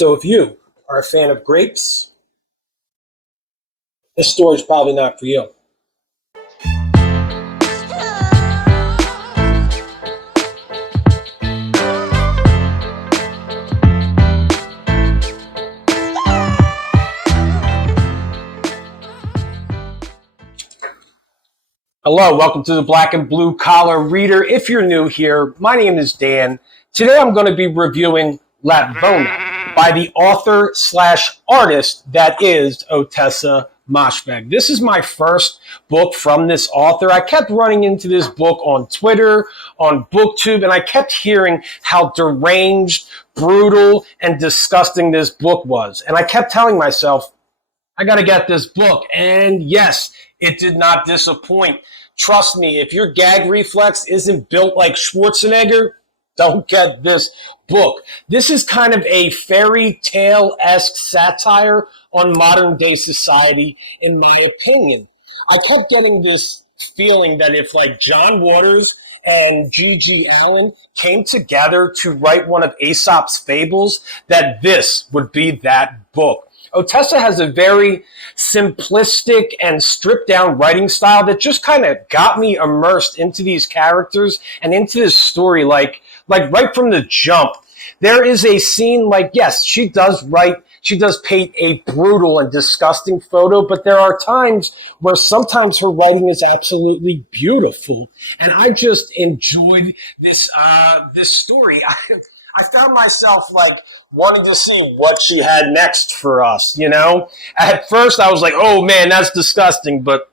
So if you are a fan of grapes, this story is probably not for you. Hello, welcome to the Black and Blue Collar Reader. If you're new here, my name is Dan. Today I'm going to be reviewing Lapvona by the author/artist that is Ostessa Moshfegh. This is my first book from this author. I kept running into this book on Twitter, on BookTube, and I kept hearing how deranged, brutal, and disgusting this book was. And I kept telling myself, I got to get this book. And yes, it did not disappoint. Trust me, if your gag reflex isn't built like Schwarzenegger, don't get this book. This is kind of a fairy tale-esque satire on modern day society, in my opinion. I kept getting this feeling that if like John Waters and G.G. Allen came together to write one of Aesop's fables, that this would be that book. Ostessa has a very simplistic and stripped down writing style that just kind of got me immersed into these characters and into this story like right from the jump. There is a scene like, yes, she does paint a brutal and disgusting photo, but there are times where sometimes her writing is absolutely beautiful. And I just enjoyed this story. I found myself like wanting to see what she had next for us, you know? At first I was like, oh man, that's disgusting, but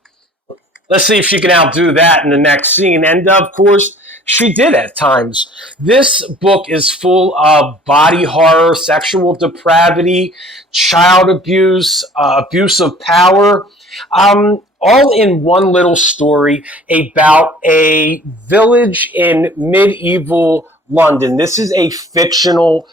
let's see if she can outdo that in the next scene. And of course, she did at times. This book is full of body horror, sexual depravity, child abuse, abuse of power, all in one little story about a village in medieval London. This is a fictional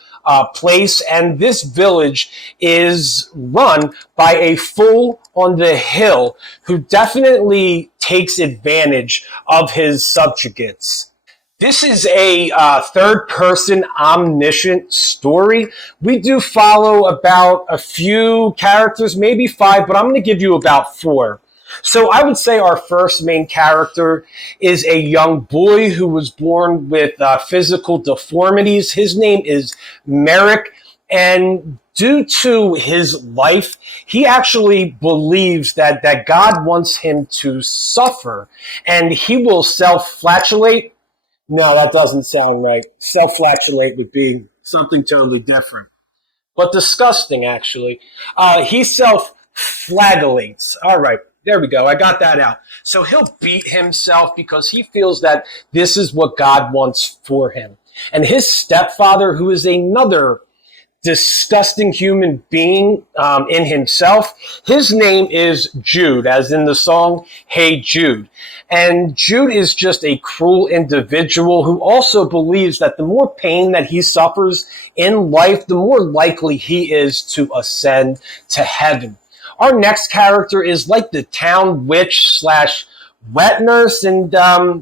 place, and this village is run by a fool on the hill who definitely takes advantage of his subjugates. This is a third-person omniscient story. We do follow about a few characters, maybe 5, but I'm going to give you about 4. So I would say our first main character is a young boy who was born with physical deformities. His name is Merrick, and due to his life, he actually believes that God wants him to suffer, and he will self-flatulate. No, that doesn't sound right. Self-flatulate would be something totally different, but disgusting, actually. He self-flagellates. All right. There we go. I got that out. So he'll beat himself because he feels that this is what God wants for him. And his stepfather, who is another disgusting human being in himself, his name is Jude, as in the song, Hey Jude. And Jude is just a cruel individual who also believes that the more pain that he suffers in life, the more likely he is to ascend to heaven. Our next character is like the town witch / wet nurse, and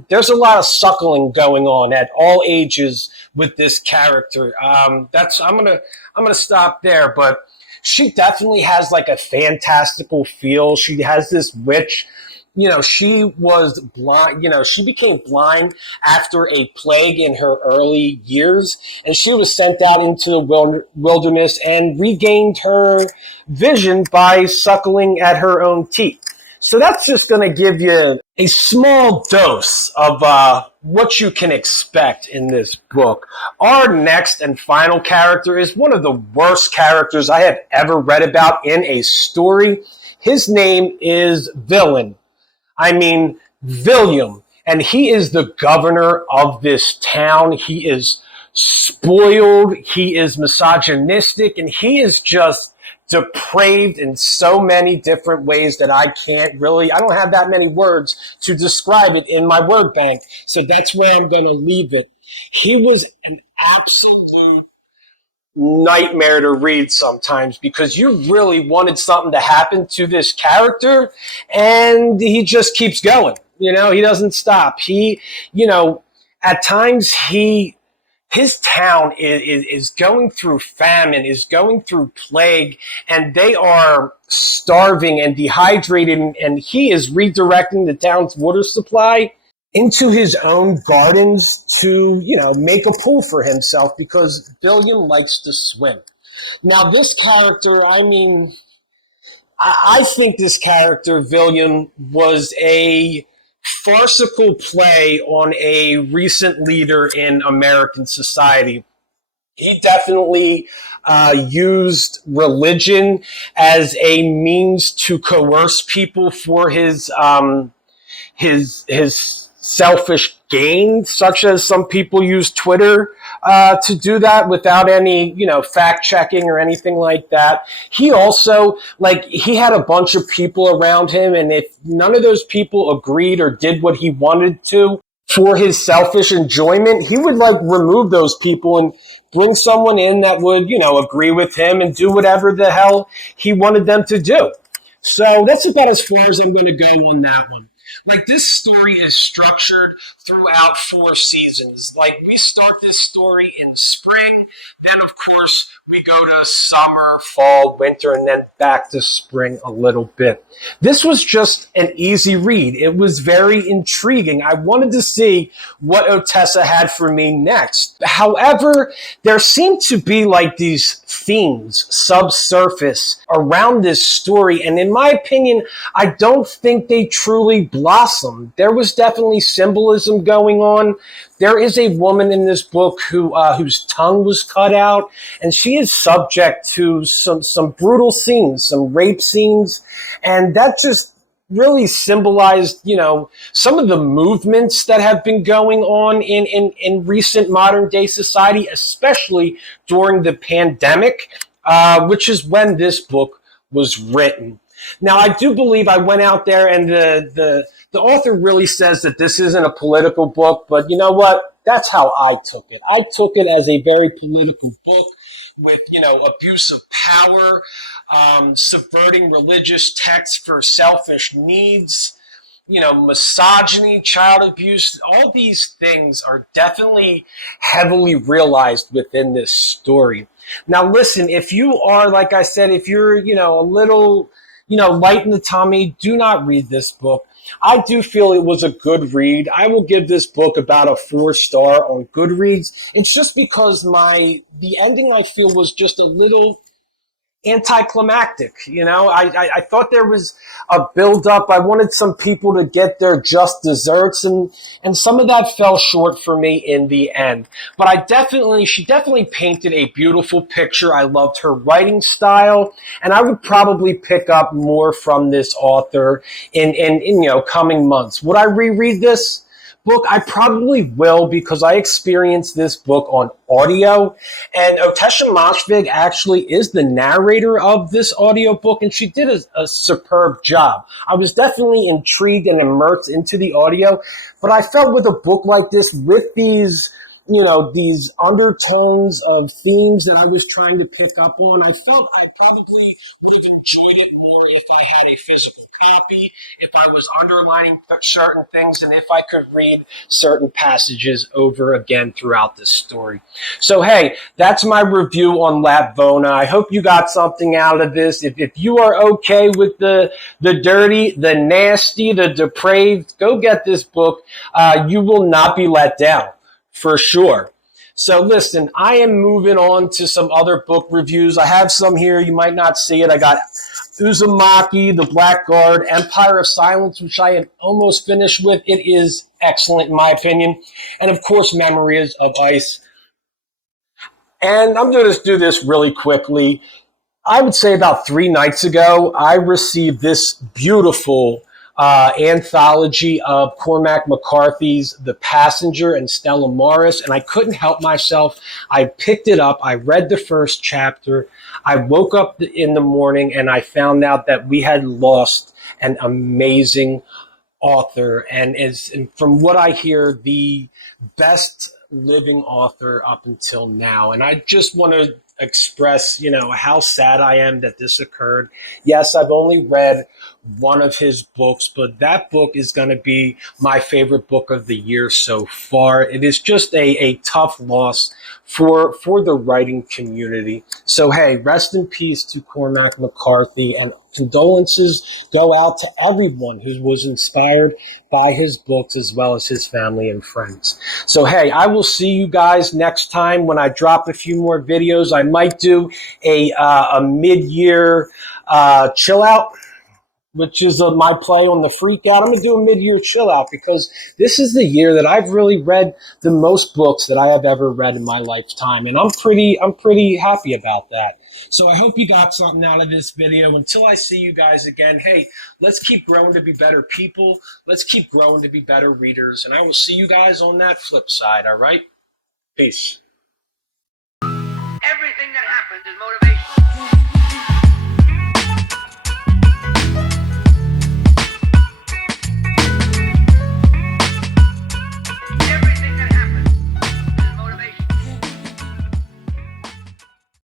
there's a lot of suckling going on at all ages with this character. I'm gonna stop there, but she definitely has like a fantastical feel. She has this witch. You know, she was blind, she became blind after a plague in her early years, and she was sent out into the wilderness and regained her vision by suckling at her own teeth. So that's just going to give you a small dose of what you can expect in this book. Our next and final character is one of the worst characters I have ever read about in a story. His name is Villain. I mean, William, and he is the governor of this town. He is spoiled, he is misogynistic, and he is just depraved in so many different ways that I don't have that many words to describe it in my word bank. So that's where I'm going to leave it. He was an absolute nightmare to read sometimes because you really wanted something to happen to this character, and he just keeps going. He doesn't stop. At times he his town is going through famine, is going through plague, and they are starving and dehydrated, and he is redirecting the town's water supply into his own gardens to, make a pool for himself because Billiam likes to swim. Now, this character, I think this character, William, was a farcical play on a recent leader in American society. He definitely used religion as a means to coerce people for his selfish gain, such as some people use Twitter to do that without any, fact checking or anything like that. He also, he had a bunch of people around him, and if none of those people agreed or did what he wanted to for his selfish enjoyment, he would remove those people and bring someone in that would, agree with him and do whatever the hell he wanted them to do. So that's about as far as I'm going to go on that one. This story is structured throughout 4 seasons. We start this story in spring, then of course we go to summer, fall, winter, and then back to spring a little bit. This was just an easy read. It was very intriguing. I wanted to see what Ostessa had for me next. However, there seemed to be these themes subsurface around this story, and in my opinion, I don't think they truly blossomed. There was definitely symbolism going on. There is a woman in this book whose tongue was cut out, and she is subject to some brutal scenes, some rape scenes, and that just really symbolized, some of the movements that have been going on in recent modern day society, especially during the pandemic, which is when this book was written. Now, I do believe I went out there and the author really says that this isn't a political book, but you know what? That's how I took it. I took it as a very political book with, abuse of power, subverting religious texts for selfish needs, misogyny, child abuse. All these things are definitely heavily realized within this story. Now, listen, if you are, like I said, if you're, a little, light in the tummy, do not read this book. I do feel it was a good read. I will give this book about a 4-star on Goodreads. It's just because the ending I feel was just a little anticlimactic. I thought there was a build-up. I wanted some people to get their just desserts, and some of that fell short for me in the end. But she definitely painted a beautiful picture. I loved her writing style, and I would probably pick up more from this author in coming months. Would I reread this book? I probably will, because I experienced this book on audio, and Ostessa Moshfegh actually is the narrator of this audiobook, and she did a superb job. I was definitely intrigued and immersed into the audio, but I felt with a book like this, with these undertones of themes that I was trying to pick up on, I felt I probably would have enjoyed it more if I had a physical copy, if I was underlining certain things, and if I could read certain passages over again throughout this story. So, hey, that's my review on Lapvona. I hope you got something out of this. If you are okay with the dirty, the nasty, the depraved, go get this book. You will not be let down, for sure. So listen, I am moving on to some other book reviews. I have some here. You might not see it. I got Uzumaki, The Blackguard, Empire of Silence, which I am almost finished with. It is excellent in my opinion. And of course, Memories of Ice. And I'm going to do this really quickly. I would say about 3 nights ago, I received this beautiful anthology of Cormac McCarthy's The Passenger and Stella Morris, and I couldn't help myself. I picked it up. I read the first chapter. I woke up in the morning and I found out that we had lost an amazing author, and from what I hear, the best living author up until now. And I just want to express, how sad I am that this occurred. Yes, I've only read one of his books, but that book is going to be my favorite book of the year so far. It is just a tough loss for the writing community. So hey, rest in peace to Cormac McCarthy, and condolences go out to everyone who was inspired by his books as well as his family and friends. So hey, I will see you guys next time when I drop a few more videos. I might do a mid-year chill out, which is my play on the freak out. I'm going to do a mid-year chill out because this is the year that I've really read the most books that I have ever read in my lifetime. And I'm pretty happy about that. So I hope you got something out of this video. Until I see you guys again, hey, let's keep growing to be better people. Let's keep growing to be better readers. And I will see you guys on that flip side, all right? Peace. Everything that happens is motivation.